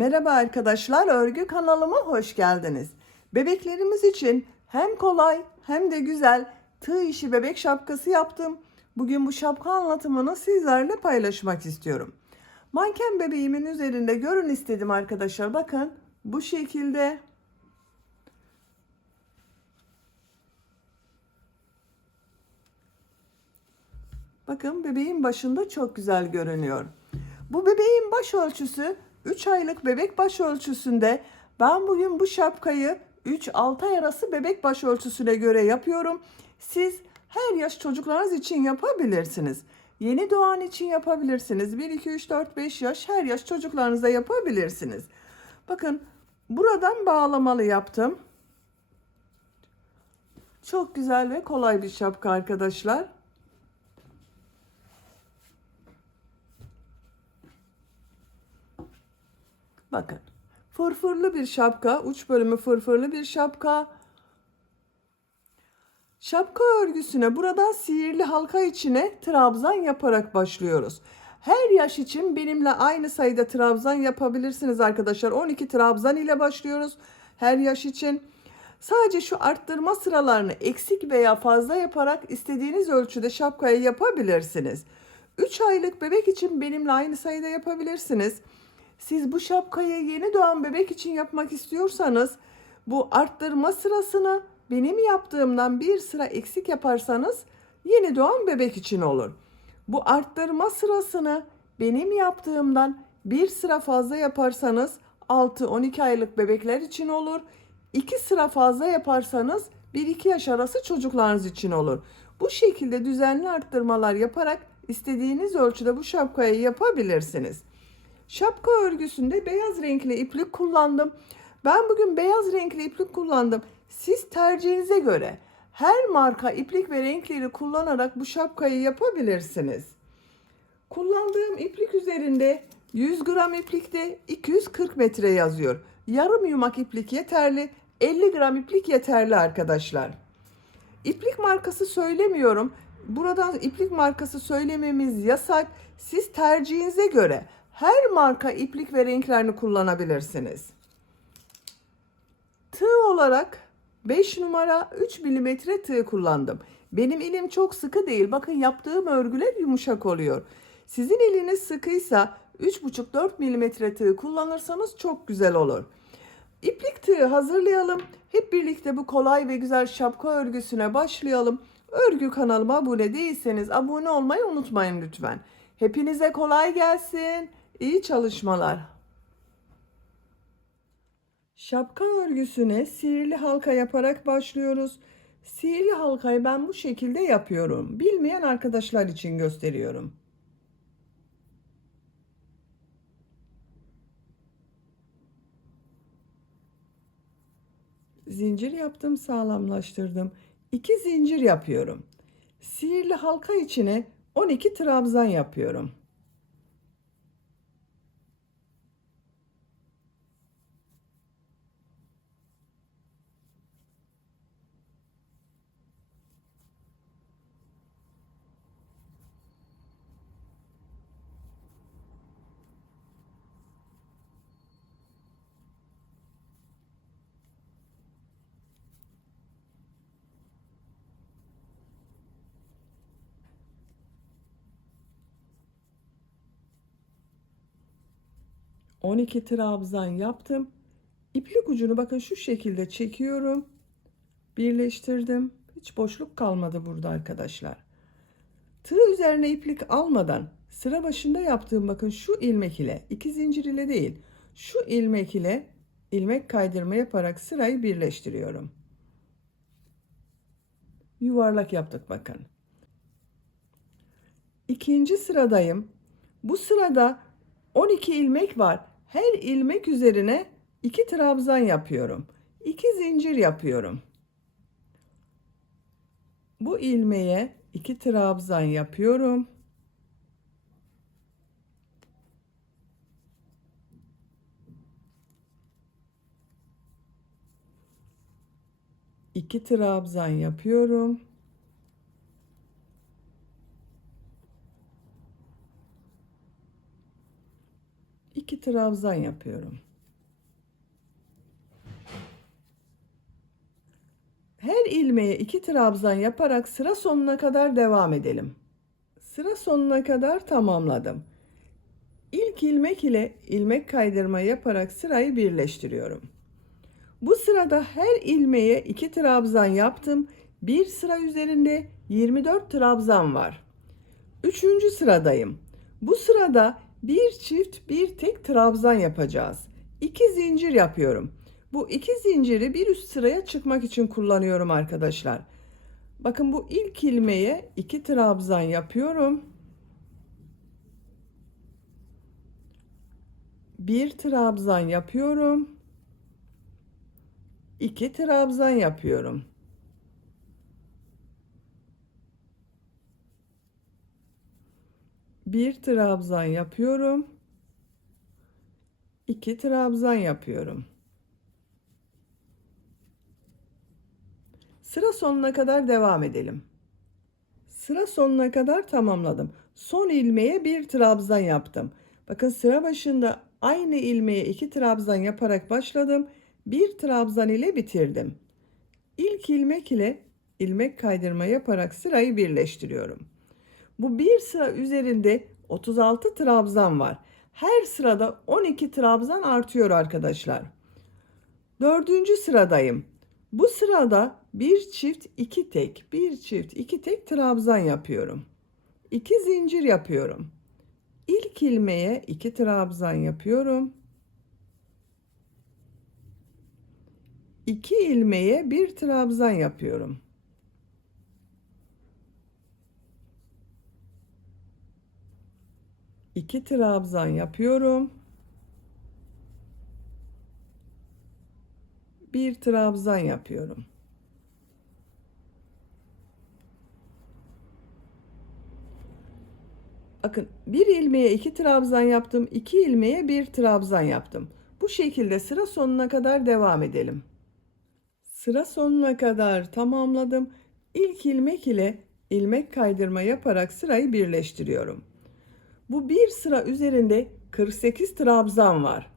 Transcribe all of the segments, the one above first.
Merhaba arkadaşlar, örgü kanalıma hoş geldiniz. Bebeklerimiz için hem kolay hem de güzel tığ işi bebek şapkası yaptım. Bugün bu şapka anlatımını sizlerle paylaşmak istiyorum. Manken bebeğimin üzerinde görün istedim arkadaşlar. Bakın bu şekilde. Bakın bebeğin başında çok güzel görünüyor. Bu bebeğin baş ölçüsü 3 aylık bebek baş ölçüsünde. Ben bugün bu şapkayı 3-6 ay arası bebek baş ölçüsüne göre yapıyorum. Siz her yaş çocuklarınız için yapabilirsiniz. Yeni doğan için yapabilirsiniz. 1, 2, 3, 4, 5 yaş her yaş çocuklarınıza yapabilirsiniz. Bakın buradan bağlamalı yaptım. Çok güzel ve kolay bir şapka arkadaşlar. Bakın. Fırfırlı bir şapka. Uç bölümü fırfırlı bir şapka. Şapka örgüsüne buradan sihirli halka içine trabzan yaparak başlıyoruz. Her yaş için benimle aynı sayıda trabzan yapabilirsiniz arkadaşlar. 12 trabzan ile başlıyoruz her yaş için. Sadece şu arttırma sıralarını eksik veya fazla yaparak istediğiniz ölçüde şapkayı yapabilirsiniz. 3 aylık bebek için benimle aynı sayıda yapabilirsiniz. Siz bu şapkayı yeni doğan bebek için yapmak istiyorsanız bu arttırma sırasını benim yaptığımdan bir sıra eksik yaparsanız yeni doğan bebek için olur. Bu arttırma sırasını benim yaptığımdan bir sıra fazla yaparsanız 6-12 aylık bebekler için olur. 2 sıra fazla yaparsanız 1-2 yaş arası çocuklarınız için olur. Bu şekilde düzenli arttırmalar yaparak istediğiniz ölçüde bu şapkayı yapabilirsiniz. Şapka örgüsünde beyaz renkli iplik kullandım. Ben bugün beyaz renkli iplik kullandım. Siz tercihinize göre her marka iplik ve renkleri kullanarak bu şapkayı yapabilirsiniz. Kullandığım iplik üzerinde 100 gram iplikte 240 metre yazıyor. Yarım yumak iplik yeterli, 50 gram iplik yeterli arkadaşlar. İplik markası söylemiyorum. Buradan iplik markası söylememiz yasak. Siz tercihinize göre her marka iplik ve renklerini kullanabilirsiniz. Tığ olarak 5 numara 3 milimetre tığ kullandım. Benim elim çok sıkı değil. Bakın yaptığım örgüler yumuşak oluyor. Sizin eliniz sıkıysa 3,5-4 milimetre tığ kullanırsanız çok güzel olur. İplik tığı hazırlayalım. Hep birlikte bu kolay ve güzel şapka örgüsüne başlayalım. Örgü kanalıma abone değilseniz abone olmayı unutmayın lütfen. Hepinize kolay gelsin. İyi çalışmalar. Şapka örgüsüne sihirli halka yaparak başlıyoruz. Sihirli halkayı ben bu şekilde yapıyorum. Bilmeyen arkadaşlar için gösteriyorum. Zincir yaptım, sağlamlaştırdım. 2 zincir yapıyorum. Sihirli halka içine 12 trabzan yapıyorum. ...12 trabzan yaptım. İplik ucunu bakın şu şekilde çekiyorum. Birleştirdim. Hiç boşluk kalmadı burada arkadaşlar. Tığ üzerine iplik almadan sıra başında yaptığım bakın şu ilmek ile, 2 zincir ile değil, şu ilmek ile ilmek kaydırma yaparak sırayı birleştiriyorum. Yuvarlak yaptık bakın. İkinci sıradayım. Bu sırada 12 ilmek var. Her ilmek üzerine 2 trabzan yapıyorum. 2 zincir yapıyorum. Bu ilmeğe 2 trabzan yapıyorum. İki trabzan yapıyorum. İki trabzan yapıyorum. Her ilmeğe 2 trabzan yaparak sıra sonuna kadar devam edelim. Sıra sonuna kadar tamamladım. İlk ilmek ile ilmek kaydırma yaparak sırayı birleştiriyorum. Bu sırada her ilmeğe 2 trabzan yaptım. Bir sıra üzerinde 24 trabzan var. Üçüncü sıradayım. Bu sırada bir çift bir tek trabzan yapacağız. 2 zincir yapıyorum. Bu 2 zinciri bir üst sıraya çıkmak için kullanıyorum arkadaşlar. Bakın bu ilk ilmeğe 2 trabzan yapıyorum. Bir trabzan yapıyorum. 2 trabzan yapıyorum. Bir trabzan yapıyorum. 2 trabzan yapıyorum. Sıra sonuna kadar devam edelim. Sıra sonuna kadar tamamladım. Son ilmeğe bir trabzan yaptım. Bakın sıra başında aynı ilmeğe 2 trabzan yaparak başladım. Bir trabzan ile bitirdim. İlk ilmek ile ilmek kaydırma yaparak sırayı birleştiriyorum. Bu bir sıra üzerinde 36 trabzan var. Her sırada 12 trabzan artıyor arkadaşlar. Dördüncü sıradayım. Bu sırada bir çift iki tek, bir çift iki tek trabzan yapıyorum. 2 zincir yapıyorum. İlk ilmeğe 2 trabzan yapıyorum. 2 ilmeğe bir trabzan yapıyorum. İki trabzan yapıyorum. Bir trabzan yapıyorum. Bakın bir ilmeğe 2 trabzan yaptım. 2 ilmeğe bir trabzan yaptım. Bu şekilde sıra sonuna kadar devam edelim. Sıra sonuna kadar tamamladım. İlk ilmek ile ilmek kaydırma yaparak sırayı birleştiriyorum. Bu bir sıra üzerinde 48 trabzan var.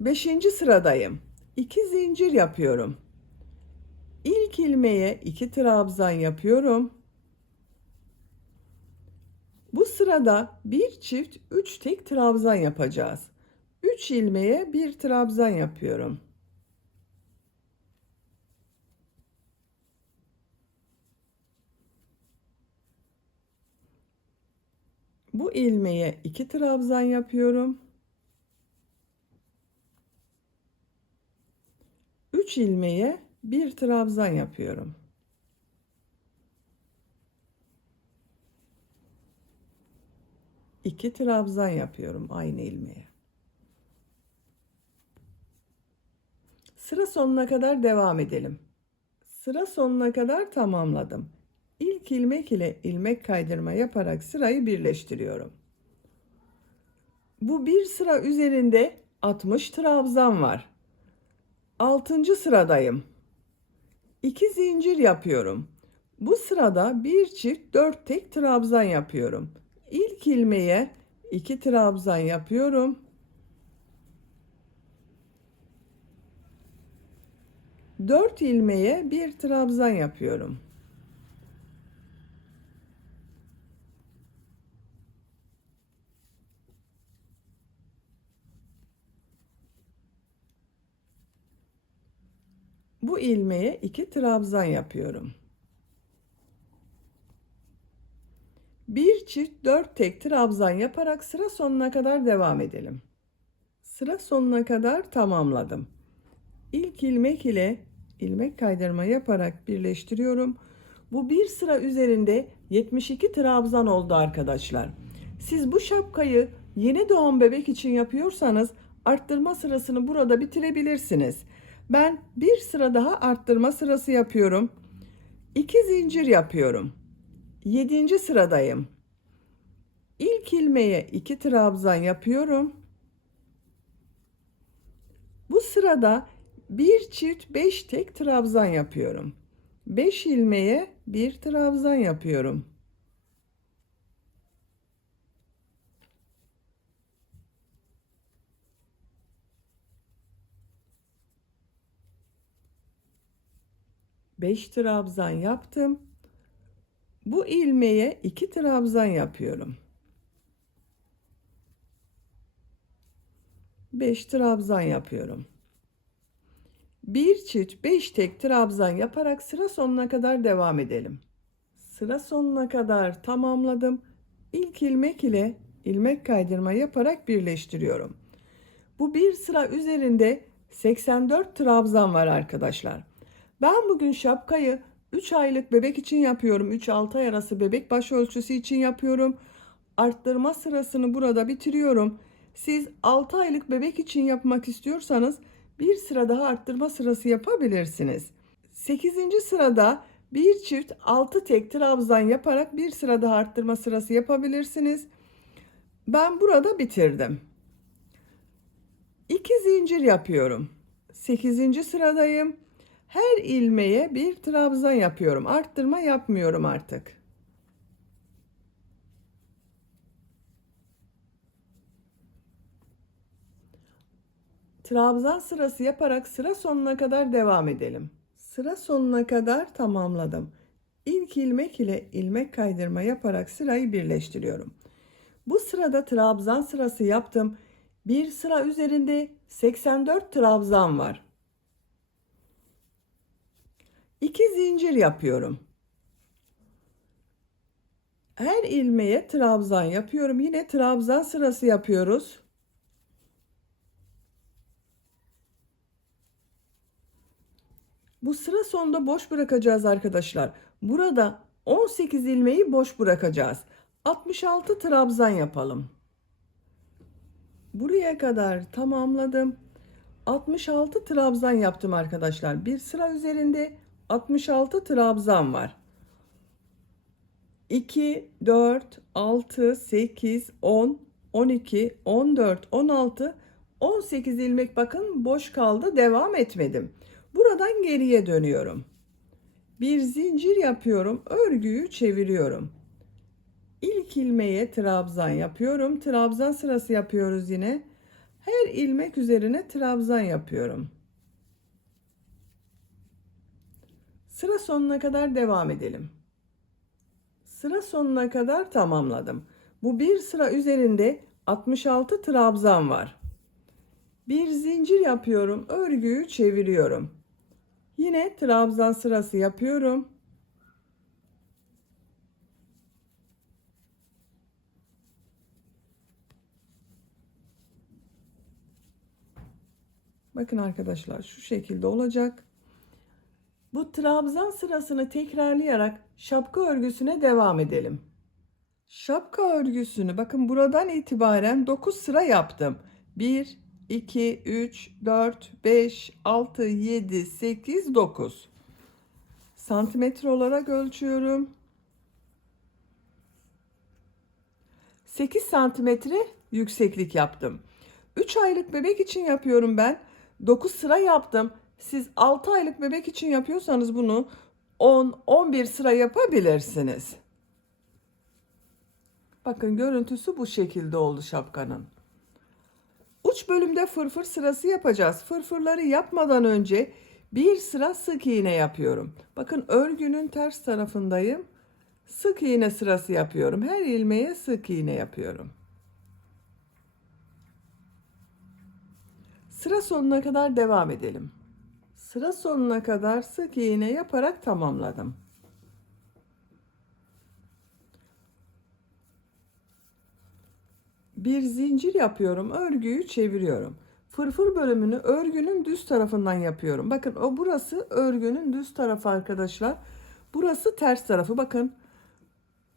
5. sıradayım. 2 zincir yapıyorum. İlk ilmeğe 2 trabzan yapıyorum. Bu sırada bir çift 3 tek trabzan yapacağız. 3 ilmeğe bir trabzan yapıyorum. Bu ilmeğe 2 trabzan yapıyorum. 3 ilmeğe bir trabzan yapıyorum. İki trabzan yapıyorum aynı ilmeğe. Sıra sonuna kadar devam edelim. Sıra sonuna kadar tamamladım. İlk ilmek ile ilmek kaydırma yaparak sırayı birleştiriyorum. Bu bir sıra üzerinde 60 trabzan var. 6. sıradayım. 2 zincir yapıyorum. Bu sırada bir çift 4 tek trabzan yapıyorum. İlk ilmeğe 2 trabzan yapıyorum. 4 ilmeğe bir trabzan yapıyorum. Bu ilmeğe 2 trabzan yapıyorum. Bir çift 4 tek trabzan yaparak sıra sonuna kadar devam edelim. Sıra sonuna kadar tamamladım. İlk ilmek ile ilmek kaydırma yaparak birleştiriyorum. Bu bir sıra üzerinde 72 trabzan oldu arkadaşlar. Siz bu şapkayı yeni doğan bebek için yapıyorsanız arttırma sırasını burada bitirebilirsiniz. Ben bir sıra daha arttırma sırası yapıyorum. 2 zincir yapıyorum. 7. sıradayım. İlk ilmeğe 2 trabzan yapıyorum. Bu sırada bir çift 5 tek trabzan yapıyorum. 5 ilmeğe bir trabzan yapıyorum. 5 trabzan yaptım. Bu ilmeğe 2 trabzan yapıyorum. 5 trabzan yapıyorum. Bir çift 5 tek trabzan yaparak sıra sonuna kadar devam edelim. Sıra sonuna kadar tamamladım. İlk ilmek ile ilmek kaydırma yaparak birleştiriyorum. Bu bir sıra üzerinde 84 trabzan var arkadaşlar. Ben bugün şapkayı 3 aylık bebek için yapıyorum. 3-6 ay arası bebek baş ölçüsü için yapıyorum. Arttırma sırasını burada bitiriyorum. Siz 6 aylık bebek için yapmak istiyorsanız bir sıra daha arttırma sırası yapabilirsiniz. 8. sırada bir çift 6 tek trabzan yaparak bir sıra daha arttırma sırası yapabilirsiniz. Ben burada bitirdim. 2 zincir yapıyorum. 8. sıradayım. Her ilmeğe bir trabzan yapıyorum. Arttırma yapmıyorum artık. Trabzan sırası yaparak sıra sonuna kadar devam edelim. Sıra sonuna kadar tamamladım. İlk ilmek ile ilmek kaydırma yaparak sırayı birleştiriyorum. Bu sırada trabzan sırası yaptım. Bir sıra üzerinde 84 trabzan var. 2 zincir yapıyorum. Her ilmeğe trabzan yapıyorum. Yine trabzan sırası yapıyoruz. Bu sıra sonunda boş bırakacağız arkadaşlar. Burada 18 ilmeği boş bırakacağız. 66 trabzan yapalım. Buraya kadar tamamladım. 66 trabzan yaptım arkadaşlar. Bir sıra üzerinde 66 trabzan var. 2, 4, 6, 8, 10, 12, 14, 16, 18 ilmek bakın boş kaldı. Devam etmedim. Buradan geriye dönüyorum. Bir zincir yapıyorum. Örgüyü çeviriyorum. İlk ilmeğe trabzan yapıyorum. Trabzan sırası yapıyoruz yine. Her ilmek üzerine trabzan yapıyorum. Sıra sonuna kadar devam edelim. Sıra sonuna kadar tamamladım. Bu bir sıra üzerinde 66 trabzan var. Bir zincir yapıyorum. Örgüyü çeviriyorum. Yine trabzan sırası yapıyorum. Bakın arkadaşlar şu şekilde olacak. Bu trabzan sırasını tekrarlayarak şapka örgüsüne devam edelim. Şapka örgüsünü bakın buradan itibaren 9 sıra yaptım. 1, 2, 3, 4, 5, 6, 7, 8, 9. Santimetre olarak ölçüyorum. 8 santimetre yükseklik yaptım. 3 aylık bebek için yapıyorum ben. 9 sıra yaptım. Siz 6 aylık bebek için yapıyorsanız bunu 10-11 sıra yapabilirsiniz. Bakın görüntüsü bu şekilde oldu şapkanın. Uç bölümde fırfır sırası yapacağız. Fırfırları yapmadan önce bir sıra sık iğne yapıyorum. Bakın örgünün ters tarafındayım. Sık iğne sırası yapıyorum. Her ilmeğe sık iğne yapıyorum. Sıra sonuna kadar devam edelim. Sıra sonuna kadar sık iğne yaparak tamamladım. Bir zincir yapıyorum. Örgüyü çeviriyorum. Fırfır bölümünü örgünün düz tarafından yapıyorum. Bakın o burası örgünün düz tarafı arkadaşlar. Burası ters tarafı. Bakın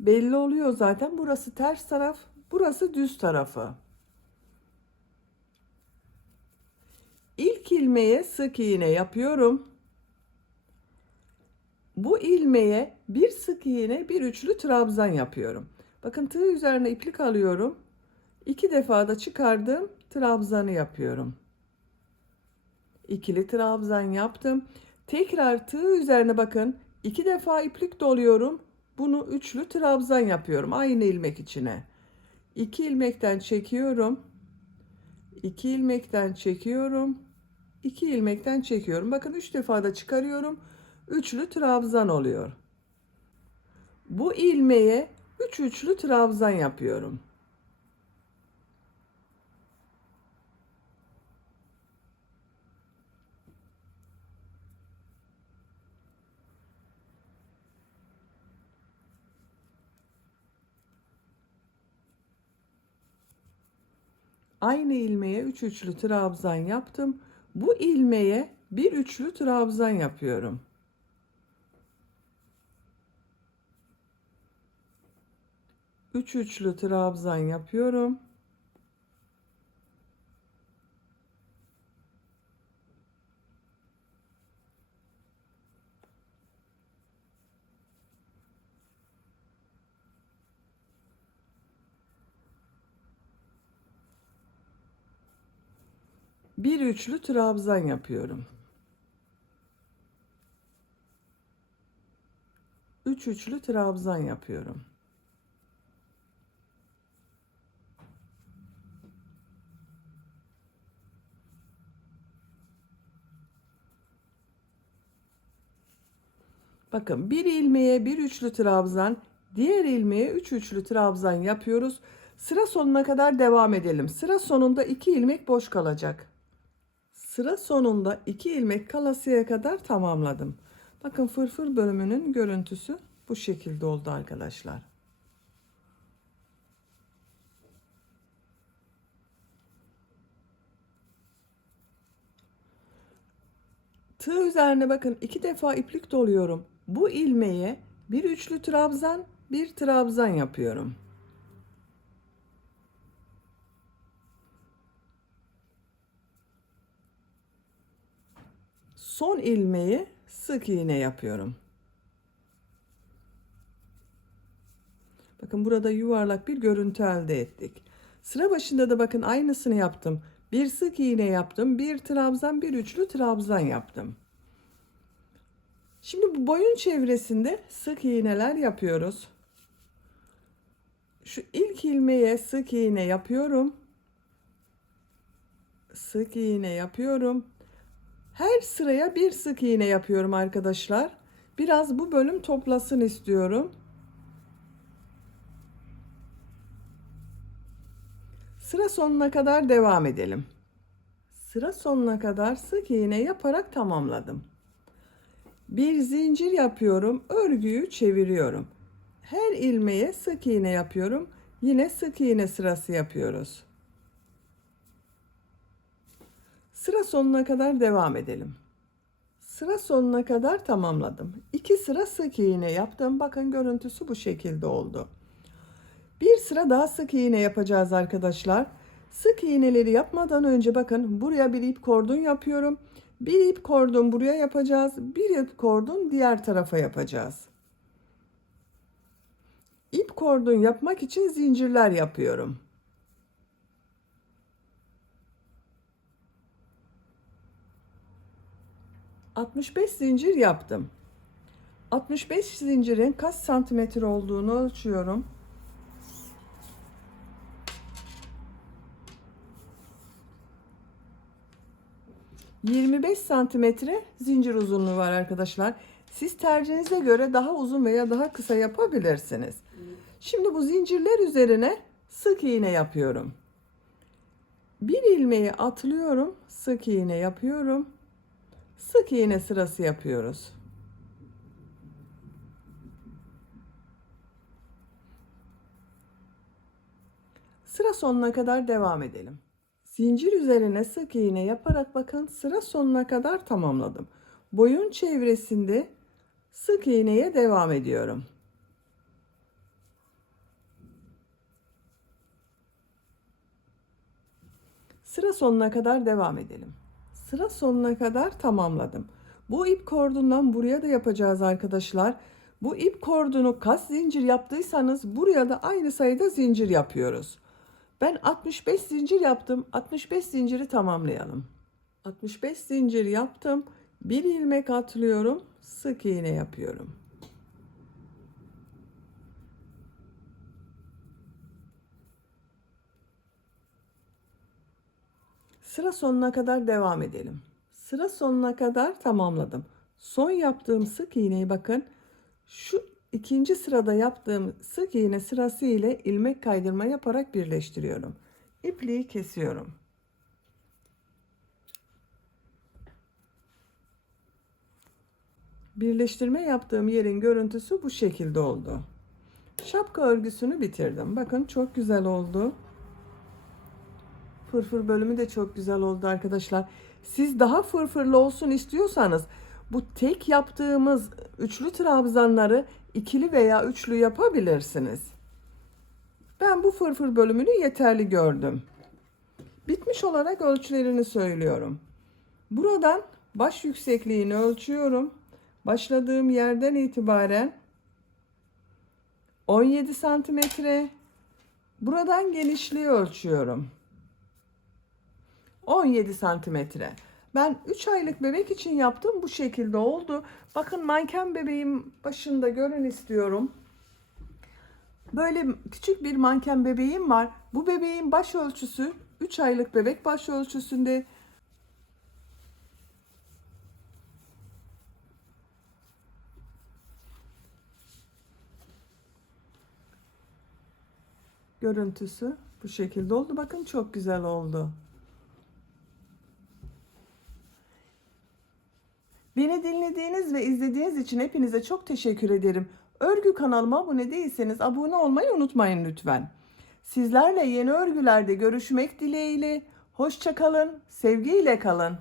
belli oluyor zaten. Burası ters taraf, burası düz tarafı. İlk ilmeğe sık iğne yapıyorum. Bu ilmeğe bir sık iğne, bir üçlü trabzan yapıyorum. Bakın tığ üzerine iplik alıyorum. 2 defa da çıkardım, trabzanı yapıyorum. İkili trabzan yaptım. Tekrar tığ üzerine bakın 2 defa iplik doluyorum. Bunu üçlü trabzan yapıyorum aynı ilmek içine. 2 ilmekten çekiyorum. 2 ilmekten çekiyorum. 2 ilmekten çekiyorum. Bakın 3 defa da çıkarıyorum. üçlü trabzan oluyor. Bu ilmeğe 3 üçlü trabzan yapıyorum. Aynı ilmeğe 3 üçlü trabzan yaptım. Bu ilmeğe bir üçlü trabzan yapıyorum. Üç üçlü trabzan yapıyorum. Bir üçlü trabzan yapıyorum. Üç üçlü trabzan yapıyorum. Bakın bir ilmeğe bir üçlü trabzan, diğer ilmeğe üç üçlü trabzan yapıyoruz. Sıra sonuna kadar devam edelim. Sıra sonunda 2 ilmek boş kalacak. Sıra sonunda 2 ilmek kalasıya kadar tamamladım. Bakın fırfır bölümünün görüntüsü bu şekilde oldu arkadaşlar. Tığ üzerine bakın 2 defa iplik doluyorum. Bu ilmeğe bir üçlü trabzan, bir trabzan yapıyorum. Son ilmeği sık iğne yapıyorum. Bakın burada yuvarlak bir görüntü elde ettik. Sıra başında da bakın aynısını yaptım. Bir sık iğne yaptım, bir trabzan, bir üçlü trabzan yaptım. Şimdi bu boyun çevresinde sık iğneler yapıyoruz. Şu ilk ilmeğe sık iğne yapıyorum. Sık iğne yapıyorum. Her sıraya bir sık iğne yapıyorum arkadaşlar. Biraz bu bölüm toplasın istiyorum. Sıra sonuna kadar devam edelim. Sıra sonuna kadar sık iğne yaparak tamamladım. Bir zincir yapıyorum, örgüyü çeviriyorum. Her ilmeğe sık iğne yapıyorum. Yine sık iğne sırası yapıyoruz. Sıra sonuna kadar devam edelim. Sıra sonuna kadar tamamladım. 2 sıra sık iğne yaptım. Bakın görüntüsü bu şekilde oldu. Bir sıra daha sık iğne yapacağız arkadaşlar. Sık iğneleri yapmadan önce bakın buraya bir ip kordon yapıyorum. Bir ip kordon buraya yapacağız. Bir ip kordon diğer tarafa yapacağız. İp kordon yapmak için zincirler yapıyorum. ...65 zincir yaptım. 65 zincirin kaç santimetre olduğunu ölçüyorum. 25 santimetre zincir uzunluğu var arkadaşlar. Siz tercihinize göre daha uzun veya daha kısa yapabilirsiniz. Şimdi bu zincirler üzerine sık iğne yapıyorum. Bir ilmeği atlıyorum, sık iğne yapıyorum. Sık iğne sırası yapıyoruz. Sıra sonuna kadar devam edelim. Zincir üzerine sık iğne yaparak bakın sıra sonuna kadar tamamladım. Boyun çevresinde sık iğneye devam ediyorum. Sıra sonuna kadar devam edelim. Sıra sonuna kadar tamamladım. Bu ip kordondan buraya da yapacağız arkadaşlar. Bu ip kordonu kaç zincir yaptıysanız buraya da aynı sayıda zincir yapıyoruz. Ben 65 zincir yaptım. 65 zinciri tamamlayalım. 65 zincir yaptım. Bir ilmek atlıyorum. Sık iğne yapıyorum. Sıra sonuna kadar devam edelim. Sıra sonuna kadar tamamladım. Son yaptığım sık iğneyi bakın. Şu ikinci sırada yaptığım sık iğne sırası ile ilmek kaydırma yaparak birleştiriyorum. İpliği kesiyorum. Birleştirme yaptığım yerin görüntüsü bu şekilde oldu. Şapka örgüsünü bitirdim. Bakın çok güzel oldu. Fırfır bölümü de çok güzel oldu arkadaşlar. Siz daha fırfırlı olsun istiyorsanız bu tek yaptığımız üçlü trabzanları ikili veya üçlü yapabilirsiniz. Ben bu fırfır bölümünü yeterli gördüm. Bitmiş olarak ölçülerini söylüyorum. Buradan baş yüksekliğini ölçüyorum. Başladığım yerden itibaren 17 santimetre. Buradan genişliği ölçüyorum. 17 santimetre. Ben 3 aylık bebek için yaptım. Bu şekilde oldu. Bakın manken bebeğim başında görün istiyorum. Böyle küçük bir manken bebeğim var. Bu bebeğin baş ölçüsü 3 aylık bebek baş ölçüsünde. Görüntüsü bu şekilde oldu. Bakın çok güzel oldu. Beni dinlediğiniz ve izlediğiniz için hepinize çok teşekkür ederim. Örgü kanalıma abone değilseniz abone olmayı unutmayın lütfen. Sizlerle yeni örgülerde görüşmek dileğiyle. Hoşça kalın, sevgiyle kalın.